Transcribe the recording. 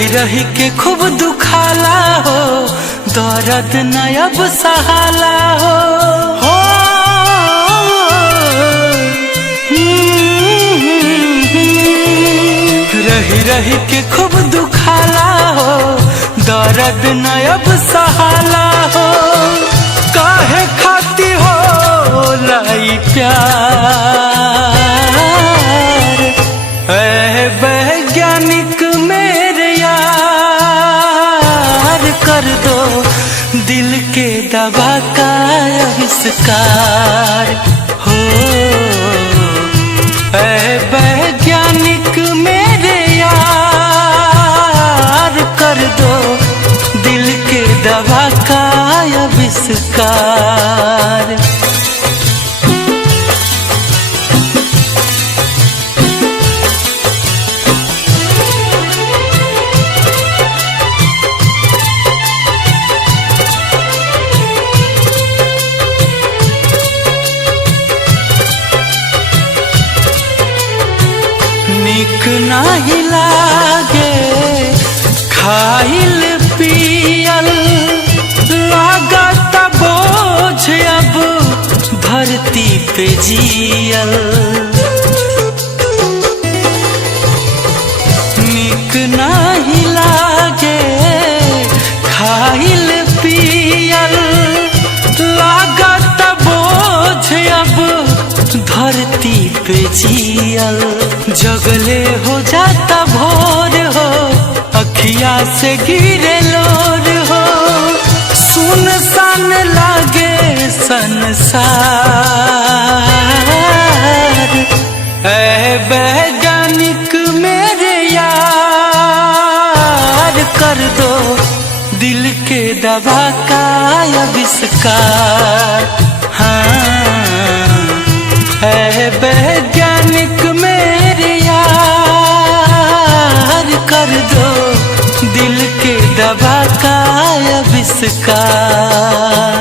रही रही के खूब दुखाला हो, दर्द न अब सहाला हो। रही रही के खूब दुखाला हो, दर्द न अब सहाला हो। काहे खाती हो लाई प्यार, ऐ वैज्ञानिक मेरे यार, कर दो दिल के दवा का आविष्कार हो। ऐ वैज्ञानिक मेरे यार, कर दो दिल के दवा का आविष्कार। निक नाही लागे खाइल पियल, लागत बोझ अब धरती पे जियल। निक नाही लागे खाइल पियल, लागत बोझ अब धरती पे जियल। जगले हो जाता भोर हो, अखिया से गिरे लोर हो। सुनसान लागे संसार, ऐ वैज्ञानिक मेरे यार, कर दो दिल के दवा का आविष्कार। हाँ, ऐ वैज्ञानिक मेरे यार, कर दो दिल के दवा का आविष्कार।